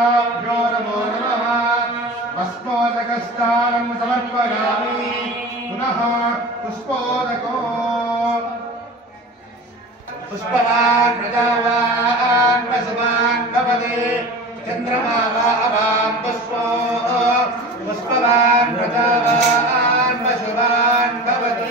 देवताभ्यो नमो नमः पुष्पोदकस्नानं समर्पयामि पुनः पुष्पोदको पुष्पवान् प्रजावान् पशुवान् भवते चन्द्रमा वा अवां पुष्पो पुष्पवान् प्रजावान् पशुवान् भवते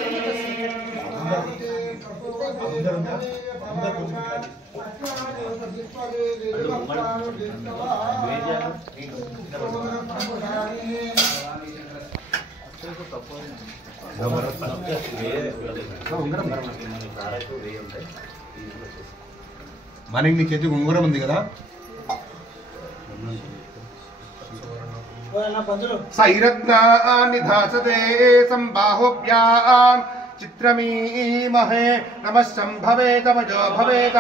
మనకి నీ చేతికి ఉంగరం ఉంది కదా సైరత్నాన్ని ధాసతే సంబాహుభ్యాం चित्रमीमहे नमः संभवे तमजो भवेत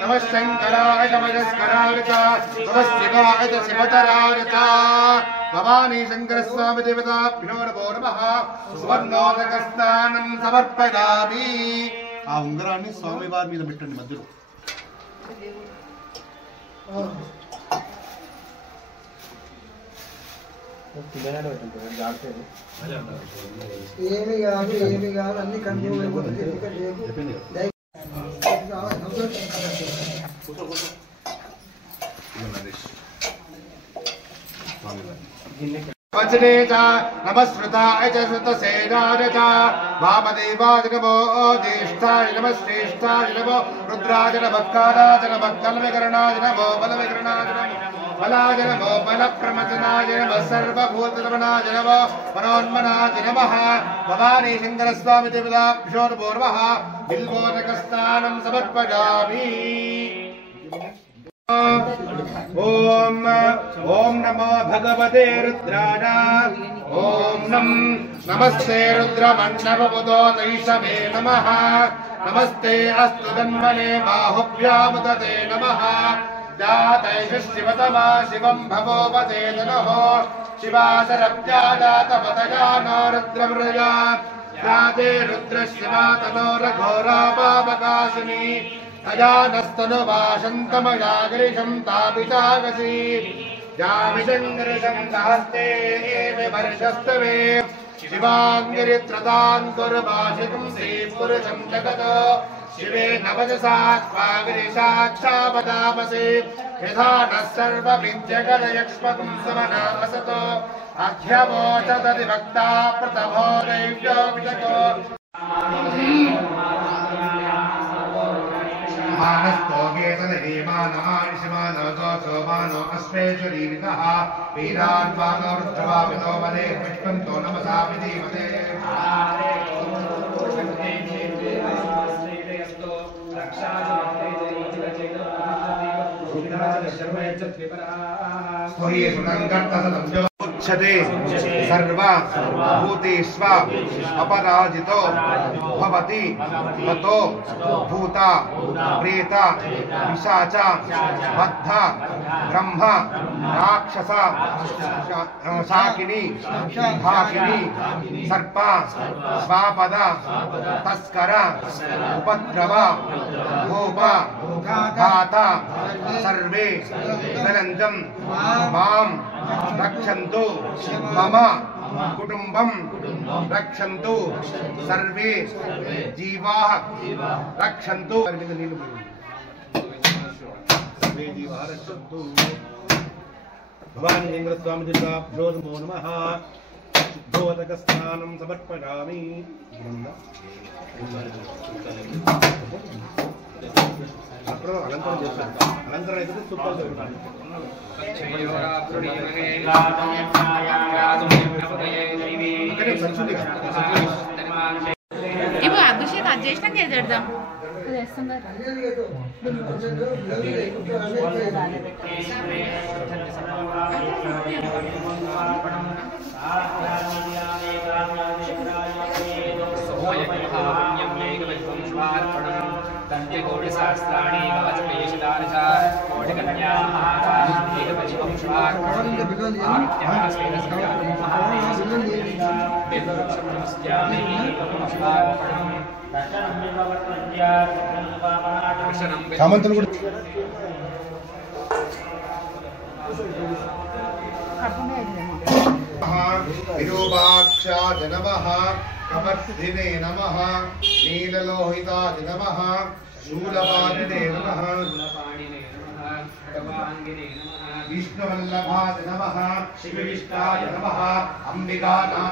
नमः शंकराय तमजस्कराय च नमः शिवाय च शिवतराय च भवानी शंकर स्वामी देवताभ्यो नमो नमः सुवर्णोदकस्नानं समर्पयामि ఆ ఉంగరాన్ని స్వామి వారి మీద పెట్టండి మధ్యలో ఏమి కాదు అన్ని కంట్రోల్ అయిపోతుంది वचने च नमस्कृताय च श्रुतसेनाय च वामदेवाय नमो ज्येष्ठाय नमः श्रेष्ठाय नमो रुद्राय नमः कालाय नमः कलविकरणाय नमो बलविकरणाय नमः बलाय नमो बलप्रमथनाय नमः सर्वभूतरमणाय नमो मनोन्मनाय नमः भवानी शंकरस्वामी देवताभ्यो नमो नमः बिल्वोदकस्नानं समर्पयामि ओम ओम नमो भगवते रुद्राय ओम नमस्ते रुद्रमण्डपमुदो तैषवे नमः नमस्ते अस्तु जन्मने बाहुभ्यामुदते नमः जातैष शिवतमा शिवं भवोपते नः शिवाशरब्जा जातपतया नो रुद्रमृया जाते रुद्रशिवा तनोरघोरा पापकाशिनी अजानस्तनुवाशन्तमया गिरिशं तापितागसि जामिशङ्गिरिशं सहस्ते विमर्शस्तवे शिवाङ्गिरित्रतान् कुर्वाशिकं श्रीपुरुषं जगत् शिवे नवजसा क्वागिरिशाक्षापदामसि यथा नः सर्वविद्यगदयक्ष्मकं समनामसतो अध्यवोचदधिवक्ता प्रतभो दैव्यो विशको मानस्तोगेतनमानमानिषमानो अस्मेश्वरीरितः वीरान्वानो रुद्रवामितो मने पुष्पन्तो नमसा विधीमते उच्यते सर्वा भूतेष्व अपराजितो भवति ततो भूता प्रेत पिशाच बद्ध ब्रह्म राक्षस शाकिनी भाकिनी सर्प स्वापद तस्कर उपद्रव भोग घात सर्वे सलंजं मां रक्षन्तु मम कुटुंबं रक्षन्तु सर्वे जीवाः रक्षन्तु सर्वे जीवाः रक्षन्तु भवानी इंद्रस्वामी देवताभ्यो नमो नमः शुद्धोदकस्नानं समर्पयामि అప్పుడు అలంకరణ చేస్తారు అలంకరణ అయితే సూపర్ జరుగుతుంది ఇప్పుడు అభిషేక్ అది చేసినాక చేద్దాం शास्त्राणि भवस्पेशिदारचा कोटिकन्याः एकपचिवंशवार्पणं सामंतुలు కూడా విరూపాక్షాయ నమః కమర్ధినే నమః నీలలోహితాయ నమః శూలపాణినే నమః విష్ణువల్లభాయ నమః శివవిష్టాయ నమః అంబికానా